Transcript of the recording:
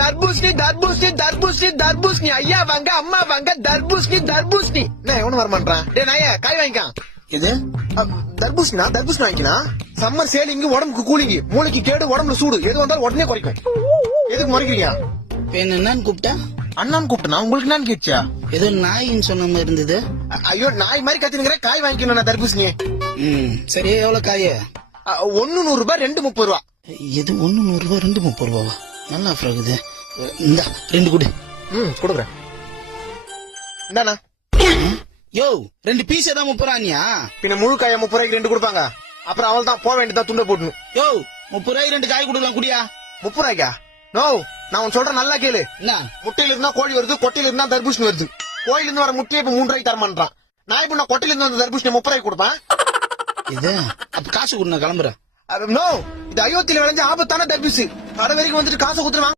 தர்பூசணி தர்பூசணி தர்பூசணி தர்பூசணி ஐயா வாங்க அம்மா வாங்க தர்பூசணி தர்பூசணி எவனு வரமாட்டான் டே நாய காய் வாங்கிக்கான் இது தர்பூசணா தர்பூசணி வாங்கிக்கலாம் சம்மர் சேலிங்கு உடம்புக்கு கூலிங்கு மூளைக்கு கேடு உடம்புல சூடு எது வந்தாலும் உடனே குறைக்கும் எதுக்கு முறைக்கிறீங்க என்னன்னு கூப்பிட்டா அண்ணான்னு கூப்பிட்டா உங்களுக்கு என்னன்னு கேட்சா ஏதோ நாயின்னு சொன்ன மாதிரி இருந்தது. ஐயோ நாய் மாதிரி கத்தினுங்கிற காய் வாங்கிக்கணும் தர்பூசணி சரி எவ்வளவு காய? 1 100 ரூபாய் 2 30 ரூபா. எது 1 100 ரூபாய் 2 30 ரூபாவா? நல்லா ஆஃபர் ஆகுது. இந்த 2 கொடு. கொடுக்குறேன். இந்தாண்ணா. யோ 2 பீஸ் தான் 30 ரூபாயா? பின்ன முழு காய 30 ரூபாய்க்கு 2 கொடுப்பாங்க. அப்புறம் அவள் தான் போக வேண்டியதா துண்ட போடணும். யோ 30 ரூபாய்க்கு 2 காய் கொடுக்கலாம் குடியா? 30 ரூபாய்க்கா? நோ நான் உன் சொல்ற நல்லா கேளு. முட்டையில இருந்தா கோழி வருது, கொட்டையில இருந்தா தர்பூசணி வருது. கோயில இருந்து வர முட்டையை இப்ப 3 ரூபாய்க்கு தரமாட்டான். நான் இப்ப கொட்டையில இருந்து வந்த தர்பூசணி 30 ரூபாய்க்கு கொடுப்பேன். இது அப்ப காசு கொடு, நான் கிளம்புறேன். நோ இது அயோத்தியில விளைஞ்ச ஆபத்தான தர்பூசு. கடை வரைக்கும் வந்துட்டு காசை கொடுத்துருவாங்க.